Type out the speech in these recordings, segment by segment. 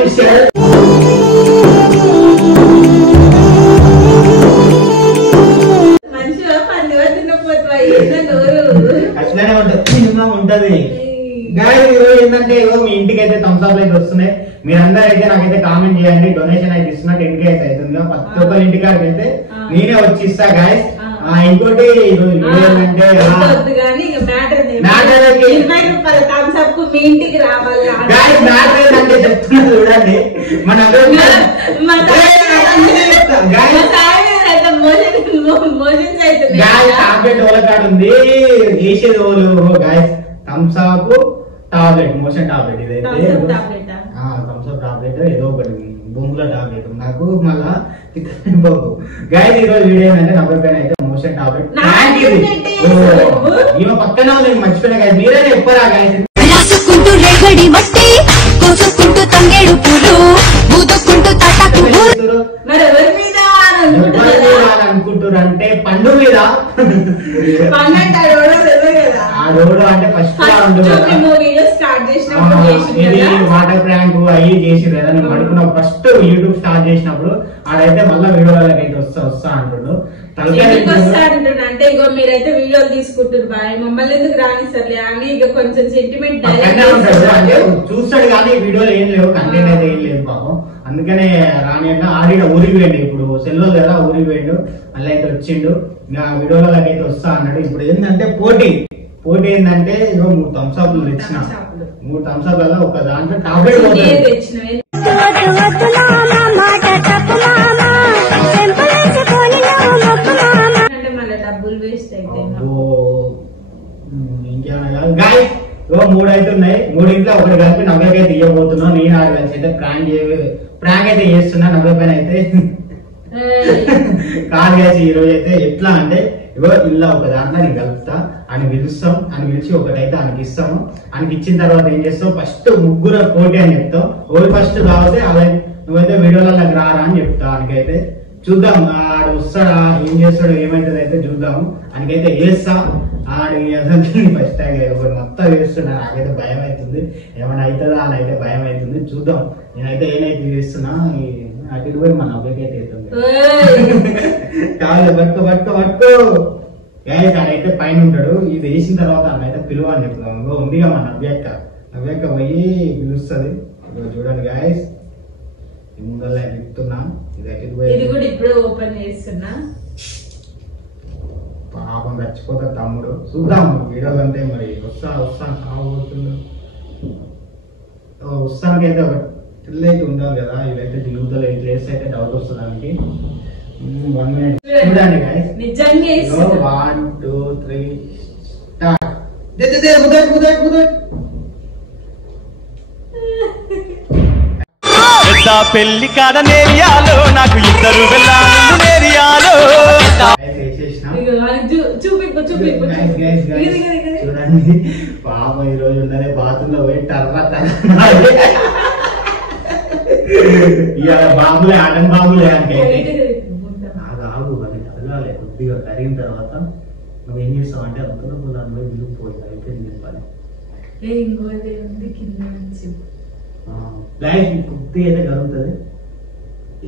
Official. అట్లానే ఉంటది ఏంటంటే మీ ఇంటికి అయితే థమ్స్ అప్ అయితే వస్తున్నాయి. మీరందరూ అయితే నాకైతే కామెంట్ చేయండి. డొనేషన్ అయితే ఇస్తున్నా 10K అయితే అవుతుంది. ప్రతి ఒక్కరి ఇంటికాడికి అయితే నేనే వచ్చి ఇస్తా గాయస్. ఇంకోటి ఏంటంటే చెప్తున్నా చూడండి. మన టాబ్లెట్ ఓల కార్డు ఉంది. వేసేది ఓలు గాయస్ thumbs up tablet, motion tablet. ఇదైతే థమ్స్ అప్ టాబ్లెట్ ఏదో ఒకటి బొంగుల టాబ్లెట్ నాకు మళ్ళా గాయస్. ఈ రోజు వీడియో ఏంటంటే 90 రూపాయలు అయితే మోషన్ టాబ్లెట్. ఈమె పక్కన నేను మర్చిపోయినా గాయస్. మీరే చెప్పరా గాయస్. అనుకుంటారు అంటే పండు మీద ఆ రోడ్ అంటే ఫస్ట్ ఇది వాటర్ ట్యాంక్ అవి చేసిరు కదా. నేను పడుకున్న ఫస్ట్ యూట్యూబ్ స్టార్ట్ చేసినప్పుడు ఆడైతే మళ్ళీ వీడియోలకి అయితే వస్తా అంటుండు. అంటే ఇగో మీరైతే వీడియోలు తీసుకుంటారు బాయ్, మమ్మల్ని ఎందుకు రానిస్తారులే అని ఇక కొంచెం సెంటిమెంట్ అంటే చూస్తాడు కానీ వీడియోలు ఏం లేవు, కంటెంట్ అయితే ఏం లేదు పాపం. అందుకనే రాని ఆడిన ఊరికి పోయిండు. ఇప్పుడు సెల్లో కదా ఊరికి పోయిండు. మళ్ళీ అయితే వచ్చిండు. ఇంకా వీడియోలకి అయితే వస్తా అన్నాడు. ఇప్పుడు ఏంటంటే పోటీ ఏంటంటే ఇగో 3 థమ్స్ అప్ తెచ్చిన. 3 థమ్స్ అప్ వల్ల ఒక దాంట్లో టాబ్లెట్ తెచ్చిన. ఇంకేమన్నా గాయస్ 3 అయితే ఉన్నాయి. 3 ఇంట్లో ఒకటి కలిపి 90 అయితే ఇవ్వబోతున్నాం. నేను ఆడ కలిసి అయితే ప్రాంక్ అయితే చేస్తున్నా. 90 పైన అయితే కాదు గాయస్. ఈ రోజు అయితే ఎట్లా అంటే ఇగో ఇలా ఒక దాంట్లో నేను కలుపుతా అని పిలుస్తాం. అని పిలిచి ఒకటైతే ఆయనకి ఇస్తాము. ఆయనకి ఇచ్చిన తర్వాత ఏం చేస్తాం, ఫస్ట్ ముగ్గురు పోటీ అని చెప్తాం. ఓడి ఫస్ట్ కావాలి అలా నువ్వైతే వీడియోలకి రారా అని చెప్తా. ఆయనకైతే చూద్దాం ఆడు వస్తాడా ఏం చేస్తాడు ఏమైతుంది అయితే చూద్దాము. ఆయనకైతే వేస్తా. ఆడికి అసలు ఫస్ట్ టైం ఒకటి మొత్తం వేస్తున్నా. నాకైతే భయం అవుతుంది. ఏమైనా అవుతుందా అని అయితే భయం అవుతుంది. చూద్దాం. నేనైతే ఏనైతే చేస్తున్నా అటు పోయి మన అబ్బాయికి అయితే అవుతుంది. కాదు పట్టుకో గాయస్. ఆడైతే పైన ఉంటాడు. ఇది వేసిన తర్వాత అన్నైతే పిలువ అని చెప్తాం. ఉందిగా మన నవ్యక్క పోయి పిలుస్తుంది. చూడండి గాయస్ ముందర చెప్తున్నా. ఇది కూడా ఇప్పుడు ఓపెన్ చేస్తున్నా. పాపం చచ్చిపోతా తమ్ముడు. చూద్దాం వీడియోలు అంటే మరి వస్తాను వస్తానికి అయితే ఒక పిల్ల అయితే ఉండాలి కదా. ఇదైతే దిగుదల ప్లేస్ అయితే డౌట్ వస్తుంది దానికి. 1 minute చూడండి గాయస్. 1 2 3 స్టార్ట్. పెళ్లి కాడ నేరియాలో నాకు ఇద్దరు వెళ్ళాలి నేరియాలో. చూడండి పాప ఈ రోజు ఉన్నదే బాత్రూమ్ లో పోయి టర్రా ఇవాళ బాబులే ఆటం బాబులే అంటే ఆగు అని కదలాలి. కొద్దిగా కరిగిన తర్వాత నువ్వు ఏం చేస్తావు అంటే అంతలో దాని పోయి విలుపోయి అయిపోయింది చెప్పాలి. లైఫ్ కొద్దిగా అయితే కలుగుతుంది.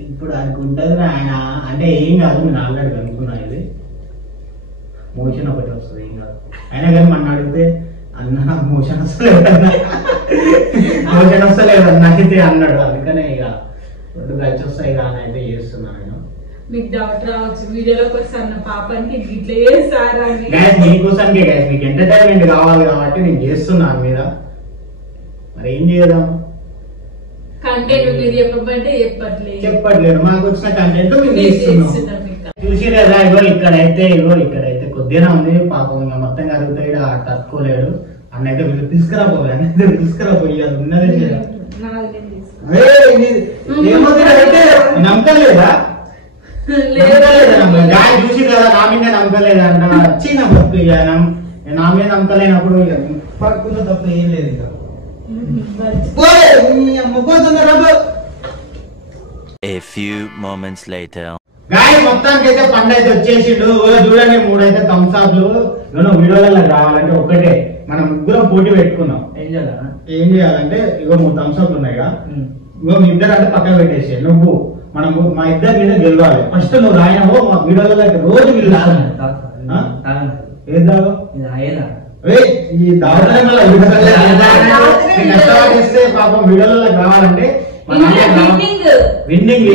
ఇప్పుడు ఆయనకు ఉంటుంది ఆయన అంటే ఏం కాదు. నేను ఆల్రెడీ కనుక్కున్నా. ఇది మోషన్ ఒకటి వస్తుంది ఏం కాదు. అయినా కానీ మన అడిగితే అన్న మోషన్ వస్తలేదు అన్నైతే అన్నాడు. అందుకనే ఇక 2 కలిసి వస్తాయి కానీ అయితే చేస్తున్నాను నేను. మీకు డౌట్ రావచ్చు వీడియోలోకి వస్తాను పాపానికి ఇట్లా చేస్తారా అని. మీకోసానికే గాయస్, మీకు ఎంటర్టైన్మెంట్ కావాలి కాబట్టి నేను చేస్తున్నాను మీద. మరి ఏం చేద్దాం, కంటెంట్ మీరు చెప్పట్లేదు. మాకు వచ్చిన కంటెంట్ మేము చేస్తున్నాం. చూసి కదా ఇక్కడైతే కొద్దిగా ఉంది పాపం. ఇంకా మొత్తం కలుగుతాయి తట్టుకోలేడు. అన్నైతే తీసుకురాపోయి అది ఉన్నదే నమ్మకం లేదా గాయ చూసి కదా నా మీద నమ్మకం లేదంట. వచ్చి నా భక్తు నా మీద నమ్మకం లేనప్పుడు పడుకున్న తప్ప ఏం లేదు. ఇక A few moments later. గాయ మొత్తానికి అయితే పండు అయితే వచ్చేసిండు. చూడండి 3 అయితే థమ్స్ అప్లు. వీడియోలలో రావాలంటే ఒకటే మనం ముగ్గురం పోటీ పెట్టుకున్నాం. ఏం చేయాలంటే ఇగో 3 థమ్స్ అప్లు ఉన్నాయి కదా. మీ ఇద్దరు అంటే పక్కన పెట్టేసి నువ్వు మనం మా ఇద్దరి మీద గెలవాలి. ఫస్ట్ నువ్వు రాయనవో మా వీడియోలో రోజు పిలుస్తాను. ఏం తాగు ఈ దావతలే మళ్ళీ కష్టపడిస్తే పాపం వీడియోలో రావాలంటే విన్నింగ్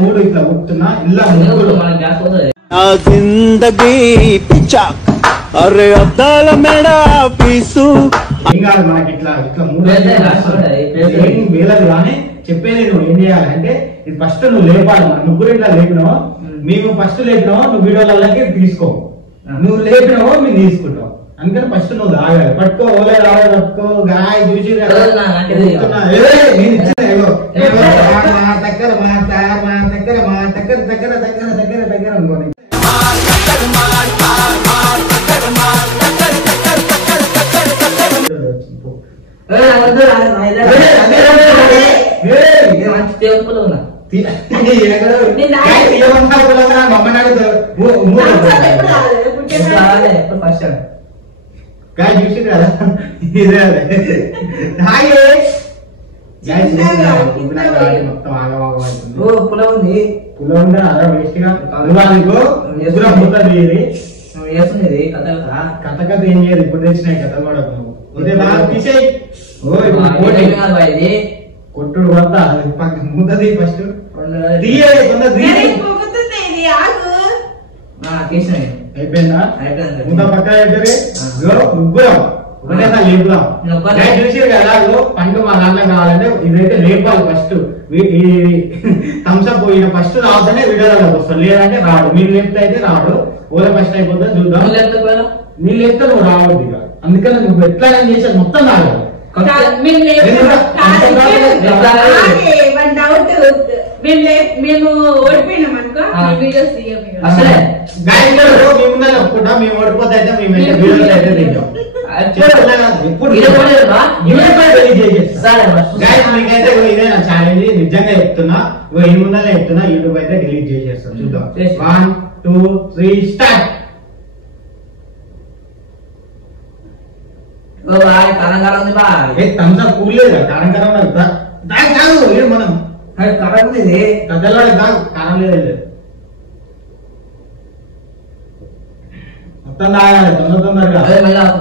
మూడు ఇట్లా ఊపుతున్నా ఇలా ముగ్గురు నా జిందగీ పిచ్చా అరే అద్దాల మేడ పీసు ఏం కాదు మనకి ఇట్లా ఇట్లా మూడు వేలది కానీ చెప్పేది నువ్వు ఏం చేయాలంటే ఇది ఫస్ట్ నువ్వు లేపాలి. మన ముగ్గురు ఇట్లా లేపినావు, మేము ఫస్ట్ లేపినావు, నువ్వు వీడియోలకి తీసుకో. నువ్వు లేపినావో మేము తీసుకుంటావు. అందుకని ఫస్ట్ నువ్వు తాగాలి. పట్టుకో ఓలే రావాలి పట్టుకో గాయ చూసి దగ్గర అనుకోని చూసి కదా మొత్తం ఆగవాగవుతుంది. పులవ అలా వేస్ట్ గా కథ కథ ఏం చేయదు. ఇప్పుడు తెచ్చినాయి కథ కూడా తీసేయి. కొట్టుడు వద్ద ముద్దది ఫస్ట్ అయిపోయిందా? ముద్ద పక్కన ముగ్గురం ఒకటేనా లేపుదాం. చూసారు కదా పండు మా నాన్న కావాలంటే ఇదైతే లేపాలి ఫస్ట్. థమ్స్అప్ పోయిన ఫస్ట్ రావద్దనే వీడియోలోకి వస్తాడు, లేదంటే రాడు. మీరు లేపితే అయితే రాడు. ఓలే ఫస్ట్ అయిపోతే చూద్దాం. మీరు లేపితే నువ్వు రావద్దు ఇక. అందుకని నువ్వు ఎట్లా చేసేది మొత్తం రావాలి. మేము ఓడిపోయినాం అనుకో వీడియోస్ ఒప్పుకుంటాం. మేము ఓడిపోతే అయితే మేము వీడియోస్ అయితే తింటాం. మీకైతే ఇదే నా ఛాలెంజ్. నిజంగా చెప్తున్నా, ఈ ముందరే చెప్తున్నా. యూట్యూబ్ అయితే డిలీట్ చేసేస్తాం. చూద్దాం. 1 2 3 స్టార్ట్. థమ్స్అప్ కూలేదు కారం కారం దాని కాదు మనం కారం లేదు కథలో కాదు కారం లేదు. మొత్తం తాగాలి తొందరగా. రావు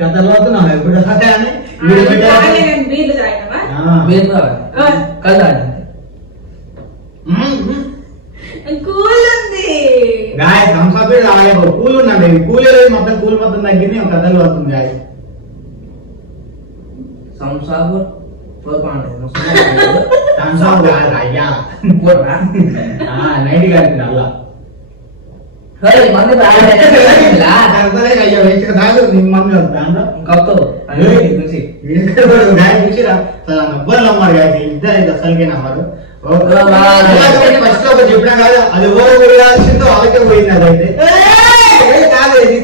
కథలో ఎప్పుడు గాయ థమ్స్అప్ తాగలేదు. కూల్ ఉన్నది. కూల్ లేదు మొత్తం. కూల్ మొత్తం తగ్గింది. కథలు వస్తుంది గాయ. అయ్యా నైట్ కట్టింది అల్లా మంది నవ్వరు నమ్మారు గాయ. ఇద్దరు అసలుకే నమ్మారు. ఫస్ట్ ఒక చెప్పినా కాదు అది ఓవర్ పోయాల్సిందో వాళ్ళకే పోయింది. అదైతే కాదు ఇదే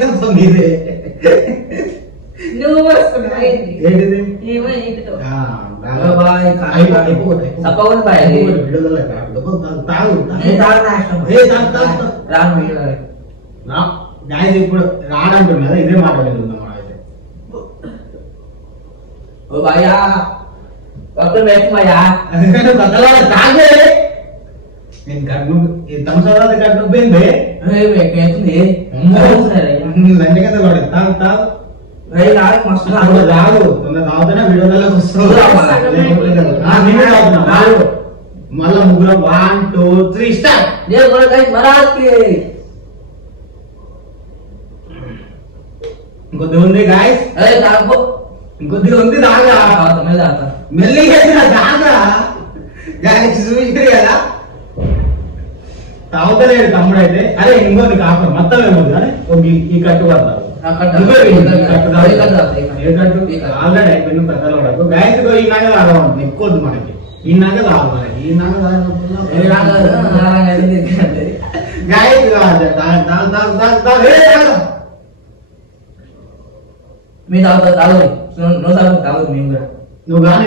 ఏంటిది ఇప్పుడు రాడంటుంది కదా. ఇదే మాట్లాడలేదు మనమైతే. తాగే నేను థమ్స్అప్ కట్టుపోయింది లంచ కదా తాగు తాగు రాదు. తొందర తాగుతున్నా వీడియోలోకి వస్తుంది. మళ్ళా ముగ్గురం 1 2 3 స్టార్ట్. ఇంకొద్ది ఉంది గాయస్. ఇంకొద్దిగా ఉంది. దాగా మెల్లిగా దాగా గాయస్ చూసారు కదా. తాగుతలేడు తమ్ముడు అయితే. అరే ఇంకోటి కాకుండా మొత్తం ఏమవుతుంది కానీ ఈ కట్టు పడతారు. ఆల్రెడీ అయిపోయిన పెద్దలు పడకు. గాయత్రి ఈ నాగ తాగమంటుంది. ఎక్కువద్దు మనకి. ఈ నాగ తాగు మనకి. ఈ నాగ గాయత్రి నువ్వు కానీ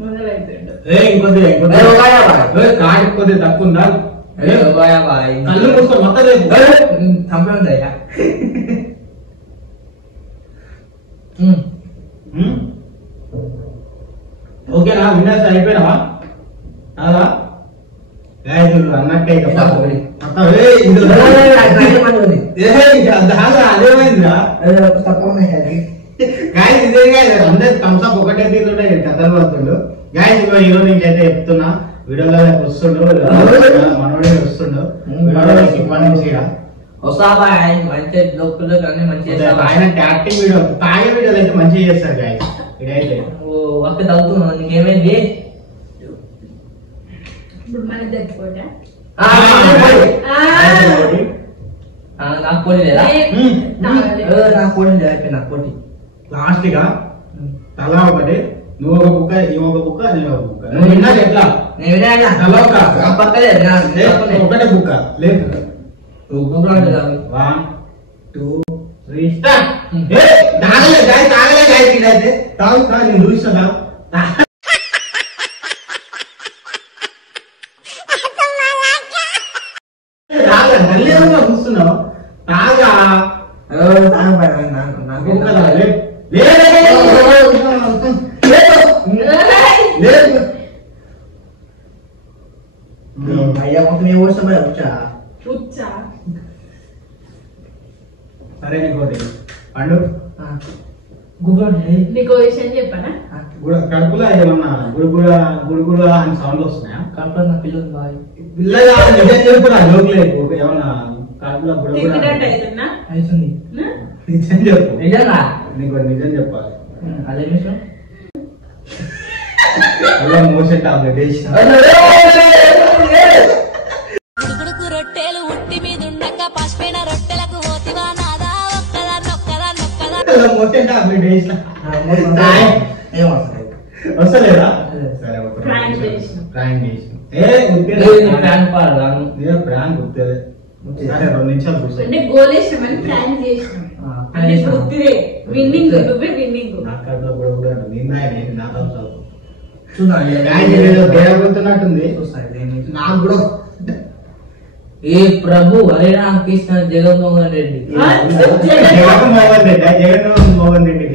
మొదలైపోయిండు. ఇంకొద్దిగా కాడి కొద్దిగా తక్కువ ఉందా కళ్ళు మూసుకో మొత్తం లేదు ఓకేనా విన్నర్స్ అయిపోయినావా అదా అన్నట్టే అదేమైందిరా గాయస్ ఇదే గాయస్ అందరు థమ్స్అప్ ఒకటే తీరుంటాయి కథలు పడుతుండు గాయస్ ఇగో హీరో నుంచి అయితే చెప్తున్నా వీడియోలో వస్తుండు మనోడే వస్తుండు ఇప్పటి నుంచి ఆయన యాక్టింగ్ వీడియో తాగే వీడియోలు అయితే మంచిగా చేస్తారు గాయస్ ఇదైతే ఒక్క తగ్గుతున్నా నీకేమైంది ఇప్పుడు మన దగ్గర నాకు పోటీ లేదా నాకు పోటీ లేదా నాకు పోటీ లాస్ట్ గా తలా ఒకటి నువ్వు ఒక బుక్క నువ్వు ఒక బుక్క నేను ఒక బుక్క నువ్వు విన్నాక ఎట్లా తలా ఒకటే బుక్క లేదు 1 2 3 స్టార్ట్ తాగలే ఇదైతే తాగుతా నేను చూస్తున్నా చూస్తున్నావు తాగా అయ్యా మొత్తం ఏ వర్షం వచ్చా సరే నీకోటి పండు నీకు విషయం చెప్పనా కడుపులో ఏమన్నా గుడుగుడ అని సౌండ్ వస్తున్నాయా కడుపులో నా పిల్లలు బాయ్ పిల్లగా నిజం చెప్పు నా జోక్ లేదు ఏమన్నా కడుపులో గుడుగుడ అవుతుంది నిజం చెప్పు నిజంగా నీకు నిజం చెప్పాలి అదే విషయం అలా మోషన్ టాబ్లెట్ వేసిన రొట్టెలు ఉట్టి మీద ఉండక పసిపోయిన రొట్టెలకు పోతివా నాదా మోషన్ టాబ్లెట్ వేసిన వస్తలేదా సరే ప్రాంక్ చేసిన ప్రాంక్ గుర్తులే సరే 2 నిమిషాలు కూర్చో అంటే గోలేసినామని ప్రాంక్ చేసినాం అంటే గుర్తులే విన్నింగ్ నువ్వే విన్నింగ్ నాకట్లో కూడా నేను నా థమ్స్ చూడాలి నాకు కూడా ఏ ప్రభు హరే రామ కృష్ణ జగన్మోహన్ రెడ్డి జగన్మోహన్ రెడ్డి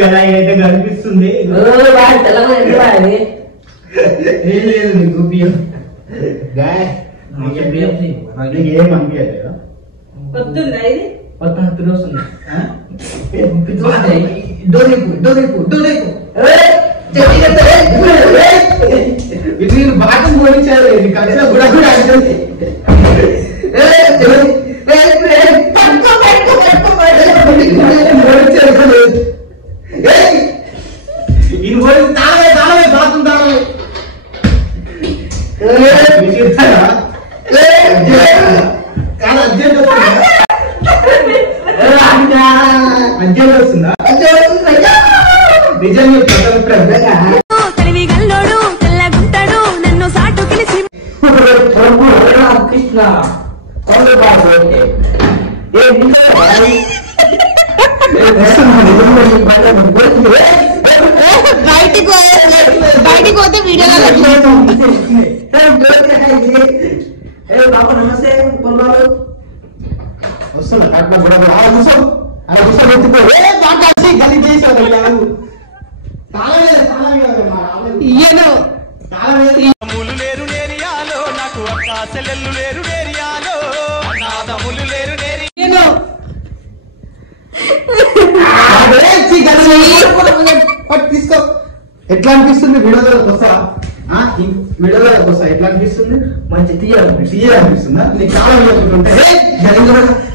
కదా ఇదైతే కనిపిస్తుంది ఏం లేదు నీకు చూపియం ఏం అనిపించలేదా వస్తుందా ఇది నేను బాగా పోలించారు ఇది కలిసిన కూడా కూడా అంటుంది తాగే బాత్రూమ్ తాగే అర్జెంట్ వస్తుందా నిజంగా గల్లోడు తెల్లగుంటాడు నన్ను సాటు కలిసి కృష్ణ బయటికి పోతే వీడియోలో నమస్తే వస్తున్నా అట్లా కూడా అలా కూర్చో అలా కూర్చో గలి చేసావు తమ్ములు లేరు నేరియాలో నాకు అక్క చెల్లెళ్ళు లేరు నేరియాలో అన్నదమ్ములు లేరు తీసుకో ఎట్లా అనిపిస్తుంది వీడియోలోకి వస్తా వీడియోలోకి వస్తా ఎట్లా అనిపిస్తుంది మంచి తీయ అనిపిస్తుందా నీకు చాలా లేకుంటుంటే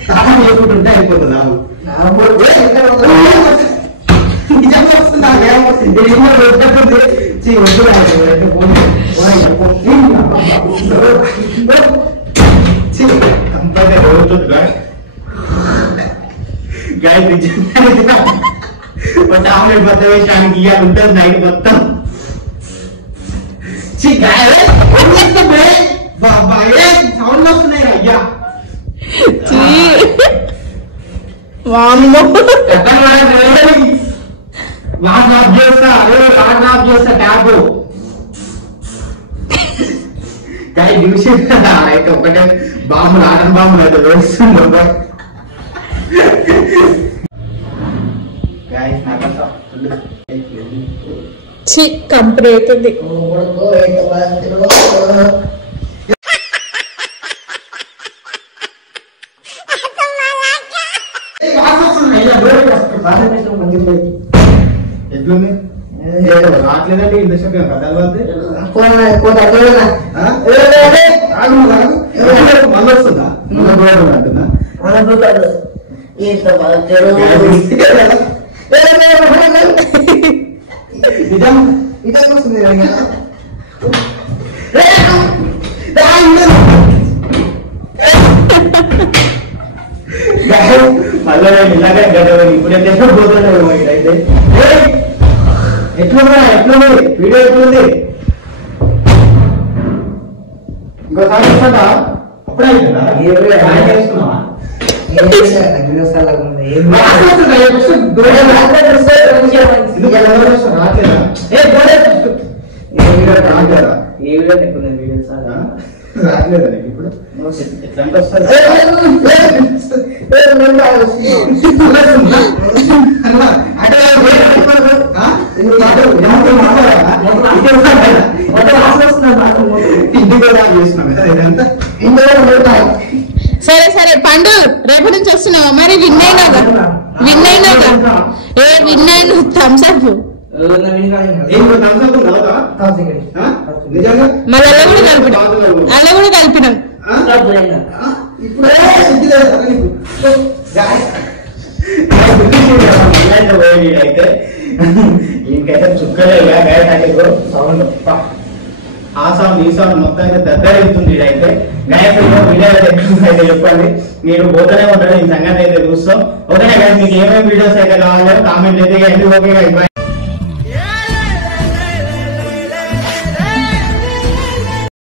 చాలా లేకుంటుంటే అయిపోతుందా నిజంగా వస్తుందా ఏమొస్తుంది ఆమ్లెట్ బద్ద వేసానికి ఇవాళ ఉంటుంది నైట్ మొత్తం సౌండ్ వస్తున్నాయి అయ్యా వాటర్ ఆఫ్ చేస్తా, వాటర్ ఆఫ్ చేస్తా ట్యాప్ చూసి అయితే ఒకటే బాంబులు ఆటం బాంబులు అయితే వేస్తుండే కంపెనీ అవుతుంది. ఎట్లుంది రావట్లేదండి ఇండస్ట్రీ కథలు మళ్ళీ వస్తుందా అంటున్నా నిజం నిజం వస్తుంది మళ్ళీ ఇలాగే గడవ ఇప్పుడు ఎప్పుడు పోతున్నాడు అయితే ఎట్లుందా ఎట్లుంది వీడియో ఎట్లుంది ఇంకోసారి వస్తుందా అప్పుడే చేసుకున్నావా రాట్లేదా ఇప్పుడు ఎట్లా వస్తుంది సరే సరే పండు రేపటి నుంచి వస్తున్నావా మరి? విన్ అయినాగా ఏ విన్ అయిన థమ్స్ అప్ మళ్ళీ అలా కూడా కలిపినాం అయితే ఇంకైతే చుక్కలే సౌండ్ ఆ సౌండ్ ఈ సౌండ్ మొత్తం అయితే దగ్గర అవుతుంది అయితే గాయకు వీడియో అయితే చెప్పండి మీరు పోతూనే ఉంటాడు ఈ సంగతి అయితే చూస్తాం. ఓకేనా గాయస్ మీకు ఏమేమి వీడియోస్ అయితే కావాలో కామెంట్ అయితే ఓకే.